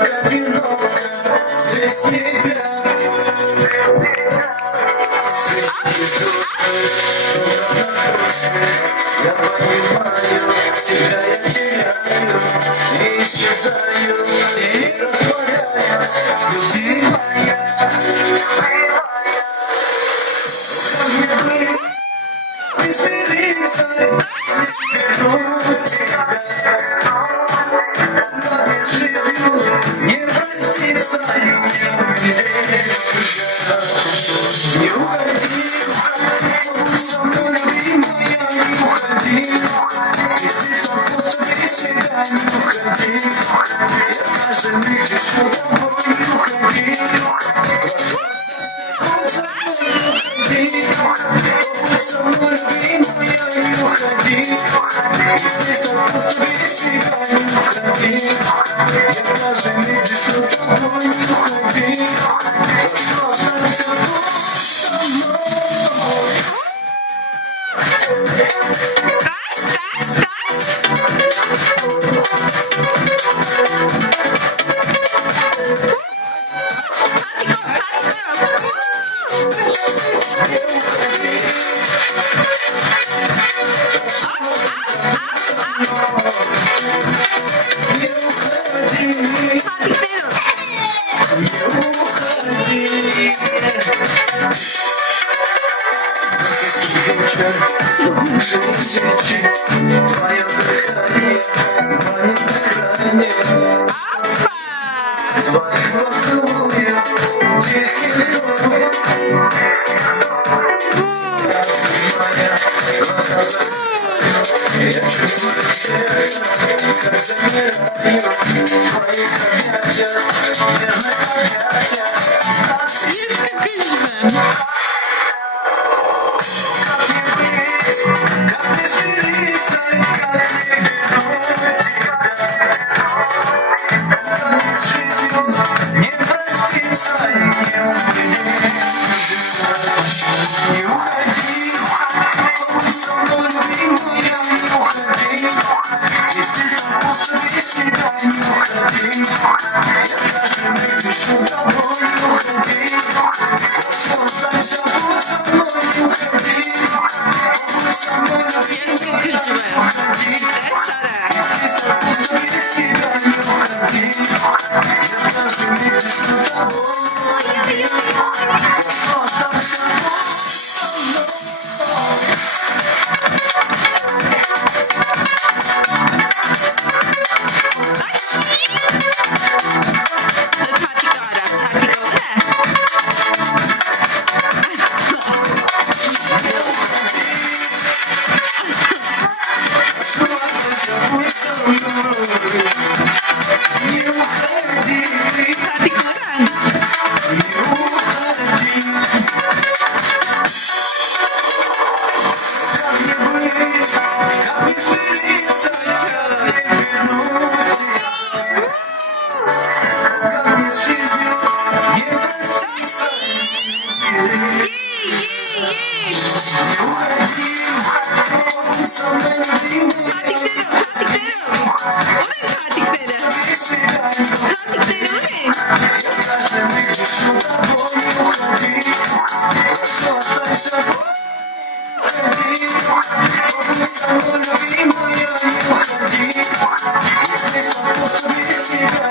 одиноко без тебя. Я понимаю, себя я теряю и исчезаю, и растворяюсь, любимая. Как мне быть, не смириться, не вернуть тебя. Но без жизни не проститься и не умереть тебя. Не уходи, побудь со мной, любимая, не уходи. Если столкнулся без себя, не уходи. Я каждый миг дышу тобой, не уходи. Прошу, побудь со мной, любимая, не уходи. Если столкнулся без себя, не уходи. Я каждый миг дышу тобой, не уходи. Прошу, останься со мной. Туши свечи, твое дыхание манит бескрайнее. Твоих поцелуев, тихий вздох. Моя глаза закрываю, я чувствую сердце, как замираю. В твоих объятиях, нежных объятиях. Как не смириться, как не вернуть тебя. Как без жизни не проститься, не умереть тебя. Не уходи, побудь со мной, любимая, не уходи. Если столкнулся без себя, не уходи. Я каждый миг дышу тобой, не уходи. Прошу, останься, будь со мной, не уходи. Со мной, любимая, не уходи. Если столкнулся без себя, не уходи. Я каждый миг дышу тобой. Прошу, останься со мной. Любимая, не уходи. Если столкнулся без себя,